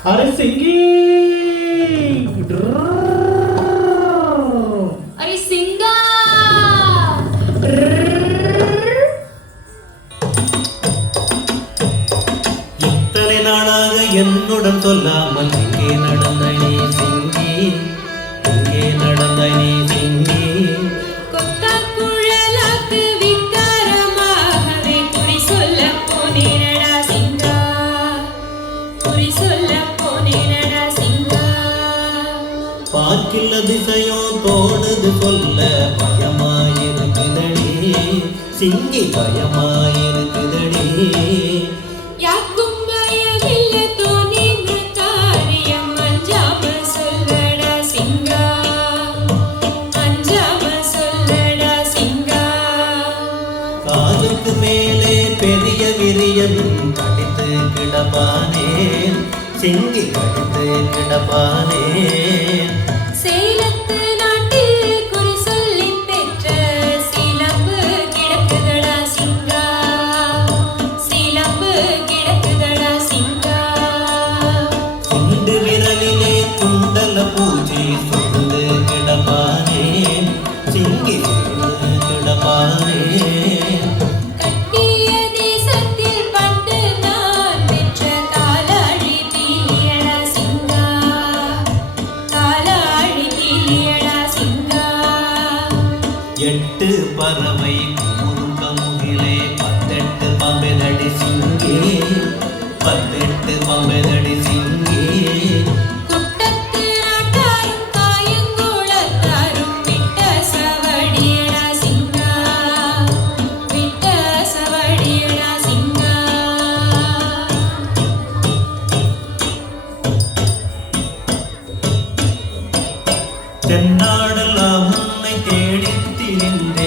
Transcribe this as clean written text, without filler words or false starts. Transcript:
अरे सिंगी अरे सिंगा இத்தனை நாளாக என்னுடன் சொல்லாமல் இங்கே நடந்த நீ சிங்கி, இங்கே நடந்த நீ சிங்கி. கொத்தா குழலாக்கு விக்காரமாகவே குறி சொல்ல போனேனடா சிங்கா, குறி சொல்ல போனேனடா சிங்கா. பார்க்கில்ல திசையும் தோணுது சொல்ல பயமாயிருக்குதடி சிங்கி, பயமாயிருக்குதடி. யாக்கும் பயமில்ல தோணின காரியம் அஞ்சாம சொல்லடா சிங்கா, அஞ்சாம சொல்லடா சிங்கா. காதுக்கு மேலே பெரிய விரியன் கடித்து கிடப்பானே சிங்கி, கடித்து கிடப்பானே. சேலத்து நாட்டில் குறி சொல்லி பெற்ற சிலம்பு கிடக்குதடா சிங்கா, சிலம்பு கிடக்குதடா சிங்கா. குண்டு விரலிலே குண்டல பூஜை சுடுது கிடப்பானே சிங்கி, சுடுது கிடப்பானே. கட்டிய தேசத்தில் பண்டு நான் பெற்ற தாலாழி பீலியடா சிங்கா, தாலாழி பீலியடா சிங்கா. எட்டு பறவை முருங்க முகிலே 18 பம்பெதடி சிங்கி, 18 பம்பெதடி சிங்கி. குட்டத்து நாட்டாரும் காயங்குளத்தாரும் விட்ட சவடியடா சிங்கா, விட்ட சவடியடா சிங்கா. தென்னாடெல்லாம் உன்னை தேடித் திரிந்த